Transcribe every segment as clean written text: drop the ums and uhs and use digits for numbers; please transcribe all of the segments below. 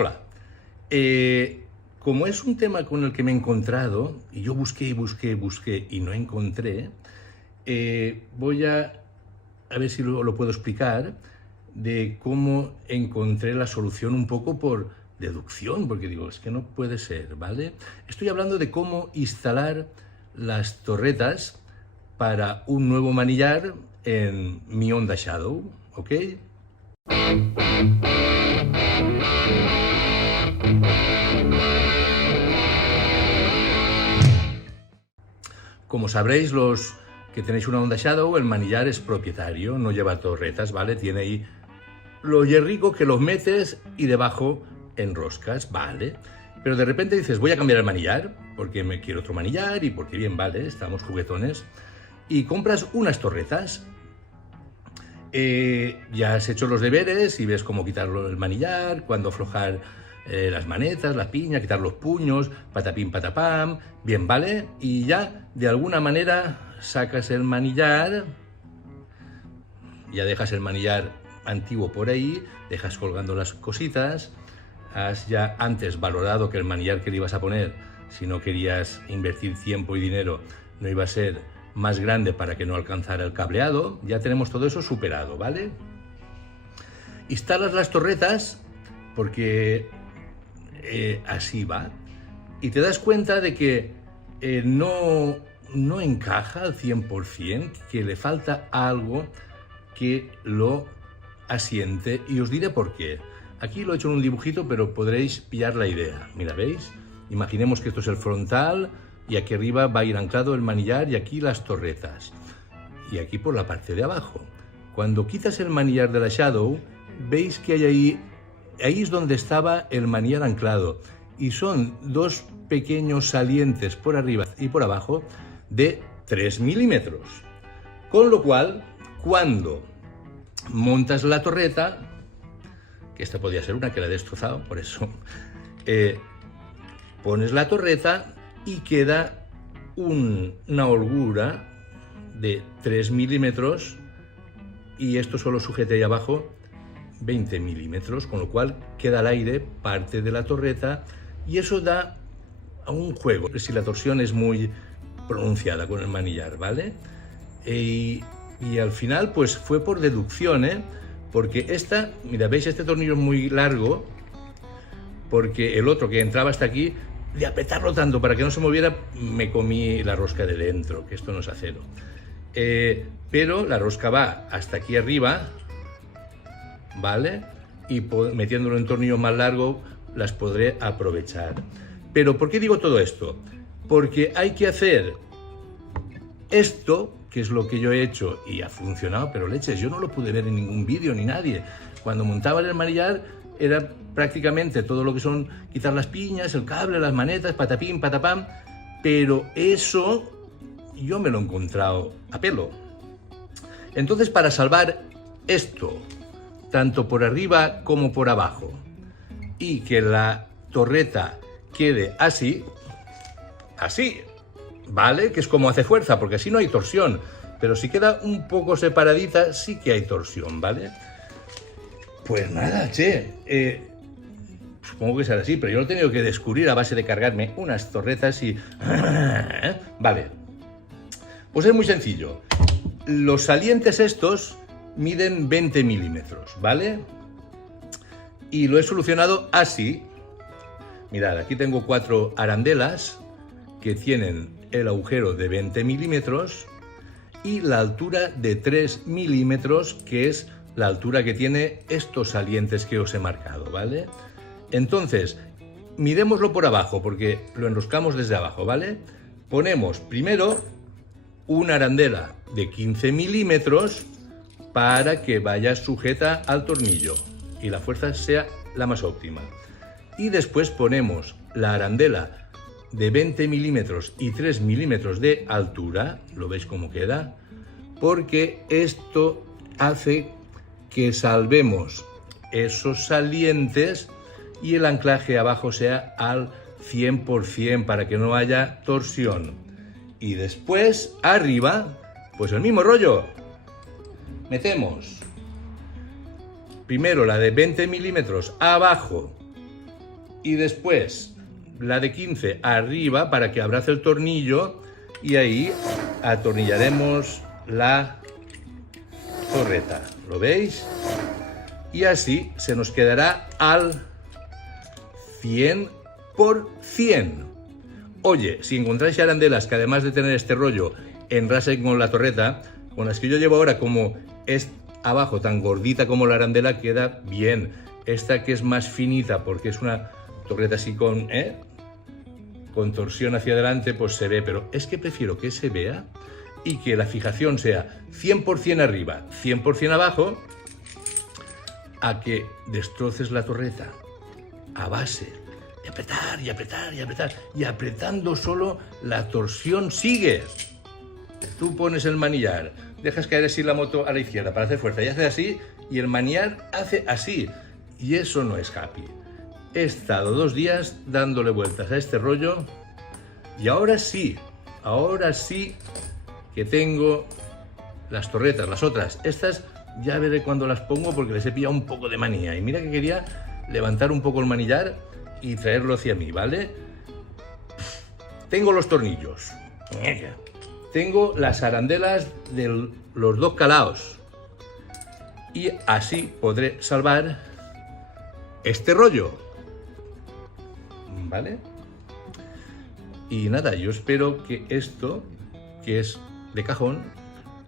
Hola. Como es un tema con el que me he encontrado, y yo busqué y no encontré, voy a ver si lo puedo explicar, de cómo encontré la solución un poco por deducción, porque digo, es que no puede ser, ¿vale? Estoy hablando de cómo instalar las torretas para un nuevo manillar en mi Honda Shadow, ¿ok? Como sabréis, los que tenéis una Honda Shadow, el manillar es propietario, no lleva torretas, ¿vale? Tiene ahí lo hierrico que los metes y debajo enroscas, ¿vale? Pero de repente dices, voy a cambiar el manillar, porque me quiero otro manillar y porque bien, ¿vale? Estamos juguetones. Y compras unas torretas. Ya has hecho los deberes y ves cómo quitarlo el manillar, cuándo aflojar las manetas, la piña, quitar los puños, patapín, patapam, bien, ¿vale? Y ya, de alguna manera, sacas el manillar, ya dejas el manillar antiguo por ahí, dejas colgando las cositas, has ya antes valorado que el manillar que le ibas a poner, si no querías invertir tiempo y dinero, no iba a ser más grande para que no alcanzara el cableado, ya tenemos todo eso superado, ¿vale? Instalas las torretas, porque así va, y te das cuenta de que no encaja al 100%, que le falta algo que lo asiente, y os diré por qué. Aquí lo he hecho en un dibujito, pero podréis pillar la idea. Mira, ¿veis? Imaginemos que esto es el frontal, y aquí arriba va a ir anclado el manillar y aquí las torretas. Y aquí por la parte de abajo. Cuando quitas el manillar de la Shadow, veis que hay ahí es donde estaba el manillar anclado. Y son dos pequeños salientes por arriba y por abajo de 3 milímetros. Con lo cual, cuando montas la torreta, que esta podía ser una que la he destrozado, por eso, pones la torreta y queda una holgura de 3 milímetros y esto solo sujeta ahí abajo 20 milímetros, con lo cual queda al aire parte de la torreta y eso da a un juego, si la torsión es muy pronunciada con el manillar, ¿vale? Y al final pues fue por deducción, porque esta, mira, veis, este tornillo es muy largo, porque el otro que entraba hasta aquí, de apretarlo tanto para que no se moviera, me comí la rosca de dentro, que esto no es acero. Pero la rosca va hasta aquí arriba, ¿vale? Y metiéndolo en un tornillo más largo, las podré aprovechar. Pero ¿por qué digo todo esto? Porque hay que hacer esto, que es lo que yo he hecho y ha funcionado, pero leches, yo no lo pude ver en ningún vídeo ni nadie. Cuando montaba el manillar era prácticamente todo lo que son quitar las piñas, el cable, las manetas, patapín, patapam, pero eso yo me lo he encontrado a pelo. Entonces, para salvar esto, tanto por arriba como por abajo, y que la torreta quede así, ¿vale? Que es como hace fuerza, porque así no hay torsión, pero si queda un poco separadita, sí que hay torsión, ¿vale? Pues nada, supongo que será así, pero yo lo he tenido que descubrir a base de cargarme unas torretas y... Vale, pues es muy sencillo. Los salientes estos miden 20 milímetros, ¿vale? Y lo he solucionado así. Mirad, aquí tengo 4 arandelas que tienen el agujero de 20 milímetros y la altura de 3 milímetros, que es la altura que tiene estos salientes que os he marcado, ¿vale? Entonces, midémoslo por abajo, porque lo enroscamos desde abajo, ¿vale? Ponemos primero una arandela de 15 milímetros para que vaya sujeta al tornillo y la fuerza sea la más óptima. Y después ponemos la arandela de 20 milímetros y 3 milímetros de altura, ¿lo veis cómo queda? Porque esto hace que salvemos esos salientes y el anclaje abajo sea al 100% para que no haya torsión. Y después, arriba, pues el mismo rollo. Metemos primero la de 20 milímetros abajo Y después la de 15 arriba para que abrace el tornillo y ahí atornillaremos la torreta. ¿Lo veis? Y así se nos quedará al 100%. Oye, si encontráis arandelas que además de tener este rollo enrasen con la torreta, con las que yo llevo ahora, como es abajo tan gordita como la arandela, queda bien. Esta que es más finita porque es una torreta así con torsión hacia adelante, pues se ve, pero es que prefiero que se vea y que la fijación sea 100% arriba, 100% abajo, a que destroces la torreta a base de apretar y apretar y apretar, y apretando solo la torsión sigue. Tú pones el manillar, dejas caer así la moto a la izquierda para hacer fuerza y hace así, y el manillar hace así, y eso no es happy. He estado 2 días dándole vueltas a este rollo y ahora sí que tengo las torretas, las otras. Estas ya veré cuando las pongo porque les he pillado un poco de manía. Y mira que quería levantar un poco el manillar y traerlo hacia mí, ¿vale? Tengo los tornillos. Tengo las arandelas de los 2 calaos. Y así podré salvar este rollo. ¿Vale? Y nada, yo espero que esto, que es de cajón,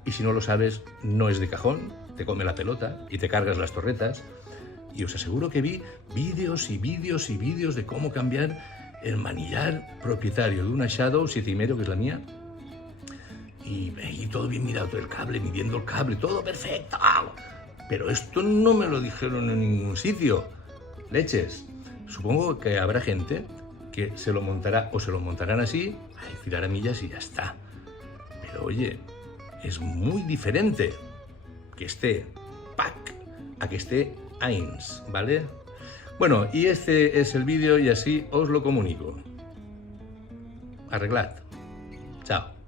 y si no lo sabes, no es de cajón, te come la pelota y te cargas las torretas. Y os aseguro que vi vídeos y vídeos y vídeos de cómo cambiar el manillar propietario de una Shadow 7,5, que es la mía. Y todo bien mirado, todo el cable, midiendo el cable, todo perfecto. Pero esto no me lo dijeron en ningún sitio. Leches. Supongo que habrá gente que se lo montará o se lo montarán así, a tirar a millas y ya está. Pero oye, es muy diferente que esté pack a que esté eins, ¿vale? Bueno, y este es el vídeo y así os lo comunico. Arreglad. Chao.